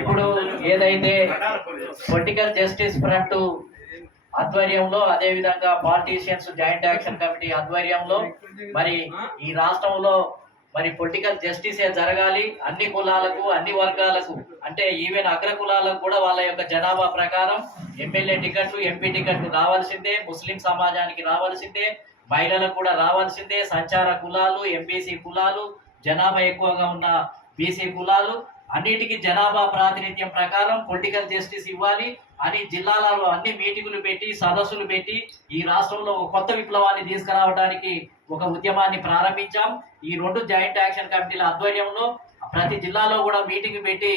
ఇప్పుడు ఏదైతే political justice front ఆధ్వర్యంలో, అదే విధంగా పాలిటీషియన్స్ జాయింట్ యాక్షన్ కమిటీ ఆధ్వర్యంలో మరి ఈ రాష్ట్రంలో మరి పొలిటికల్ జస్టిసే జరగాలి, అన్ని కులాలకు అన్ని వర్గాలకు, అంటే ఈవెన్ అగ్ర కులాలకు కూడా వాళ్ళ యొక్క జనాభా ప్రకారం ఎమ్మెల్యే టికెట్లు ఎంపీ టికెట్లు రావాల్సిందే, ముస్లిం సమాజానికి రావాల్సిందే, మహిళలకు కూడా రావాల్సిందే, సంచార కులాలు, ఎంబీసీ కులాలు, జనాభా ఎక్కువగా ఉన్న బీసీ కులాలు అన్నిటికీ జనాభా ప్రాతినిధ్యం ప్రకారం పొలిటికల్ జస్టిస్ ఇవ్వాలి అని జిల్లాలలో అన్ని మీటింగులు పెట్టి సదస్సులు పెట్టి ఈ రాష్ట్రంలో ఒక కొత్త విప్లవాన్ని తీసుకురావడానికి ఒక ఉద్యమాన్ని ప్రారంభించాం. ఈ రెండు జాయింట్ యాక్షన్ కమిటీల ఆధ్వర్యంలో ప్రతి జిల్లాలో కూడా మీటింగ్ పెట్టి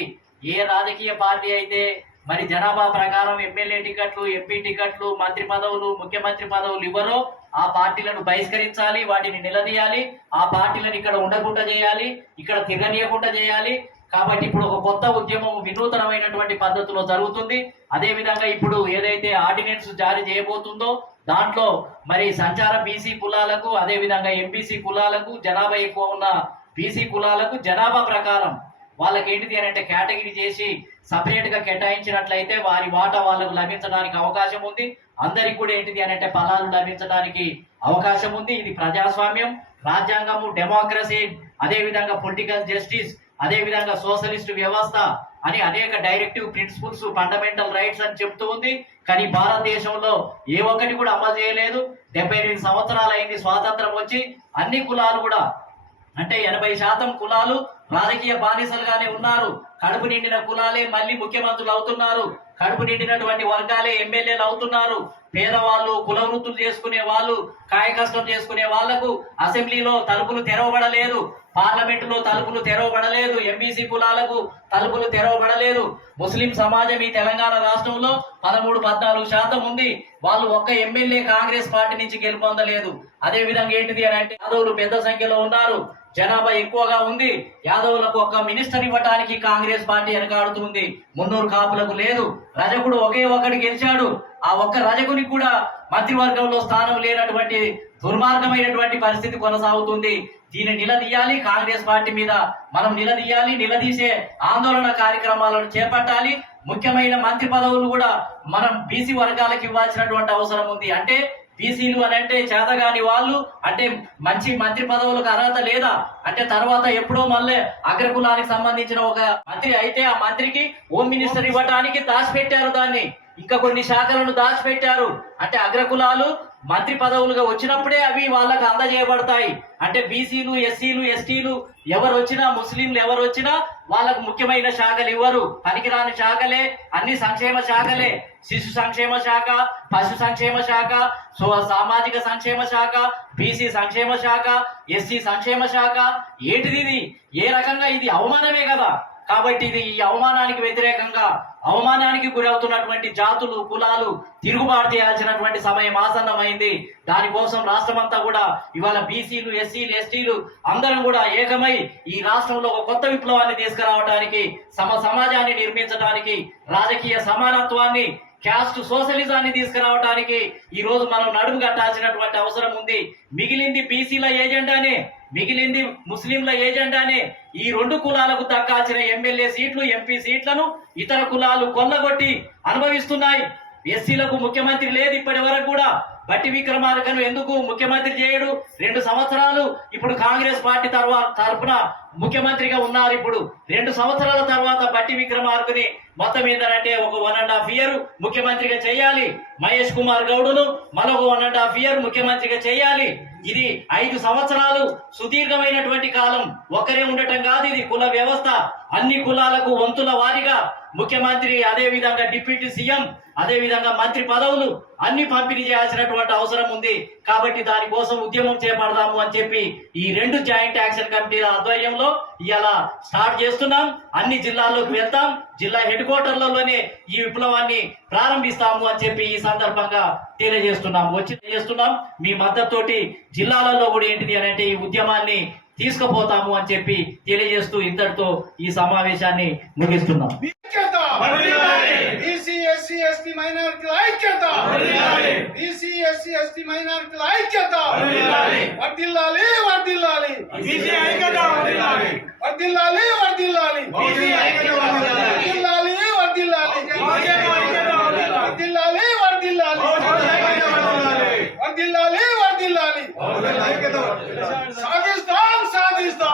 ఏ రాజకీయ పార్టీ అయితే మరి జనాభా ప్రకారం ఎమ్మెల్యే టికెట్లు ఎంపీ టికెట్లు మంత్రి పదవులు ముఖ్యమంత్రి పదవులు ఇవ్వరో ఆ పార్టీలను బహిష్కరించాలి, వాటిని నిలదీయాలి, ఆ పార్టీలను ఇక్కడ ఉండకుండా చేయాలి, ఇక్కడ తిరగనీయకుండా చేయాలి. కాబట్టి ఇప్పుడు ఒక కొత్త ఉద్యమం వినూతనమైనటువంటి పద్ధతిలో జరుగుతుంది. అదే విధంగా ఇప్పుడు ఏదైతే ఆర్డినెన్స్ జారీ చేయబోతుందో దాంట్లో మరి సంచార బీసీ కులాలకు, అదే విధంగా ఎంబీసీ కులాలకు, జనాభా ఎక్కువ ఉన్న బీసీ కులాలకు జనాభా ప్రకారం వాళ్ళకి ఏంటిది అని అంటే కేటగిరీ చేసి సపరేట్ గా కేటాయించినట్లయితే వారి వాటా వాళ్ళకు లభించడానికి అవకాశం ఉంది. అందరికి కూడా ఏంటిది అని అంటే ఫలాలు లభించడానికి అవకాశం ఉంది. ఇది ప్రజాస్వామ్యం, రాజ్యాంగము, డెమోక్రసీ, అదే విధంగా పొలిటికల్ జస్టిస్, అదే విధంగా సోషలిస్ట్ వ్యవస్థ అని అనేక డైరెక్టివ్ ప్రిన్సిపల్స్, ఫండమెంటల్ రైట్స్ అని చెప్తూ ఉంది. కానీ భారతదేశంలో ఏ ఒక్కటి కూడా అమలు చేయలేదు. 78 సంవత్సరాలు అయింది స్వాతంత్రం వచ్చి. అన్ని కులాలు కూడా అంటే 80% కులాలు రాజకీయ బానిసలుగానే ఉన్నారు. కడుపు నిండిన కులాలే మళ్ళీ ముఖ్యమంత్రులు అవుతున్నారు, కడుపు నిండినటువంటి వర్గాలే ఎమ్మెల్యేలు అవుతున్నారు. పేదవాళ్ళు, కుల వృత్తులు చేసుకునే వాళ్ళు, కాయ కష్టం చేసుకునే వాళ్లకు అసెంబ్లీలో తలుపులు తెరవబడలేదు, పార్లమెంటులో తలుపులు తెరవబడలేదు, ఎంబీసీ కులాలకు తలుపులు తెరవబడలేదు. ముస్లిం సమాజం ఈ తెలంగాణ రాష్ట్రంలో 13-14% ఉంది. వాళ్ళు ఒక్క ఎమ్మెల్యే కాంగ్రెస్ పార్టీ నుంచి గెలుపొందలేదు. అదే విధంగా ఏంటిది అని అంటే యాదవులు పెద్ద సంఖ్యలో ఉన్నారు, జనాభా ఎక్కువగా ఉంది. యాదవులకు ఒక్క మినిస్టర్ ఇవ్వడానికి కాంగ్రెస్ పార్టీ వెనకాడుతుంది. మున్నూరు కాపులకు లేదు. రజకుడు ఒకే ఒక్కడు గెలిచాడు. ఆ ఒక్క రజకునికి కూడా మంత్రివర్గంలో స్థానం లేనటువంటి దుర్మార్గమైనటువంటి పరిస్థితి కొనసాగుతుంది. దీన్ని నిలదీయాలి, కాంగ్రెస్ పార్టీ మీద మనం నిలదీయాలి, నిలదీసే ఆందోళన కార్యక్రమాలను చేపట్టాలి. ముఖ్యమైన మంత్రి పదవులు కూడా మనం బీసీ వర్గాలకు ఇవ్వాల్సినటువంటి అవసరం ఉంది. అంటే బీసీలు అని అంటే చేతగాని వాళ్ళు, అంటే మంచి మంత్రి పదవులకు అర్హత లేదా అంటే తర్వాత ఎప్పుడో మళ్ళీ అగ్రకులానికి సంబంధించిన ఒక మంత్రి అయితే ఆ మంత్రికి హోమ్ మినిస్టర్ ఇవ్వడానికి దాచిపెట్టారు. దాన్ని ఇంకా కొన్ని శాఖలను దాచిపెట్టారు. అంటే అగ్రకులాలు మంత్రి పదవులుగా వచ్చినప్పుడే అవి వాళ్ళకు అందజేయబడతాయి. అంటే బీసీలు, ఎస్సీలు, ఎస్టీలు ఎవరు వచ్చినా, ముస్లింలు ఎవరు వచ్చినా వాళ్ళకు ముఖ్యమైన శాఖలు ఇవ్వరు. పనికిరాని శాఖలే అన్ని సంక్షేమ శాఖలే. శిశు సంక్షేమ శాఖ, పశు సంక్షేమ శాఖ, సామాజిక సంక్షేమ శాఖ, బీసీ సంక్షేమ శాఖ, ఎస్సీ సంక్షేమ శాఖ. ఏంటిది ఇది? ఏ రకంగా ఇది అవమానమే కదా. కాబట్టి ఇది ఈ అవమానానికి వ్యతిరేకంగా అవమానానికి గురవుతున్నటువంటి జాతులు, కులాలు తిరుగుబాటు చేయాల్సినటువంటి సమయం ఆసన్నమైంది. దానికోసం రాష్ట్రమంతా కూడా ఇవాళ బీసీలు, ఎస్సీలు, ఎస్టీలు అందరం కూడా ఏకమై ఈ రాష్ట్రంలో ఒక కొత్త విప్లవాన్ని తీసుకురావడానికి, సమాజాన్ని నిర్మించడానికి, రాజకీయ సమానత్వాన్ని, క్యాస్ట్ సోషలిజాన్ని తీసుకురావడానికి ఈ రోజు మనం నడుము కట్టాల్సినటువంటి అవసరం ఉంది. మిగిలింది బీసీల ఏజెండానే, మిగిలింది ముస్లింల ఏజెండానే. ఈ రెండు కులాలకు దక్కాల్సిన ఎమ్మెల్యే సీట్లు, ఎంపీ సీట్లను ఇతర కులాలు కొల్లగొట్టి అనుభవిస్తున్నాయి. ఎస్సీలకు ముఖ్యమంత్రి లేదు ఇప్పటి వరకు కూడా. బట్టి విక్రమార్కను ఎందుకు ముఖ్యమంత్రి చేయడు? 2 సంవత్సరాలు ఇప్పుడు కాంగ్రెస్ పార్టీ తరఫున ముఖ్యమంత్రిగా ఉన్నారు. ఇప్పుడు 2 సంవత్సరాల తర్వాత బట్టి విక్రమార్కని మొత్తం ఏంటంటే ఒక 1.5 ఇయర్ ముఖ్యమంత్రిగా చేయాలి. మహేష్ కుమార్ గౌడును మరొక 1.5 ఇయర్ ముఖ్యమంత్రిగా చేయాలి. ఇది 5 సంవత్సరాలు సుదీర్ఘమైనటువంటి కాలం. ఒక్కరే ఉండటం కాదు, ఇది కుల వ్యవస్థ. అన్ని కులాలకు వంతుల వారీగా ముఖ్యమంత్రి, అదే విధంగా డిప్యూటీ సీఎం, అదే విధంగా మంత్రి పదవులు అన్ని పంపిణీ చేయాల్సినటువంటి అవసరం ఉంది. కాబట్టి దానికోసం ఉద్యమం చేపడదాము అని చెప్పి ఈ 2 జాయింట్ యాక్షన్ కమిటీల ఆధ్వర్యంలో ఇలా స్టార్ట్ చేస్తున్నాం. అన్ని జిల్లాల్లోకి వెళ్తాం, జిల్లా హెడ్ క్వార్టర్లలోనే ఈ విప్లవాన్ని ప్రారంభిస్తాము అని చెప్పి ఈ సందర్భంగా తెలియజేస్తున్నాం. మీ మద్దతుతోటి జిల్లాలలో కూడా ఏంటిది అని అంటే ఈ ఉద్యమాన్ని తీసుకుపోతాము అని చెప్పి తెలియజేస్తూ ఇంతటితో ఈ సమావేశాన్ని ముగిస్తున్నాం. బీసీ ఎస్సీ ఎస్టీ మైనారిటీల ఐక్యత, బీసీ ఎస్సీ ఎస్టీ మైనారిటీల ఐక్యత వర్ధిల్లాలి, వర్ధిల్లాలి, వర్ధిల్లాలి, వర్ధిల్లాలి. వర్ధిల్లాలి వర్ధిల్లాలి సాధిస్తాం సాధిస్తాం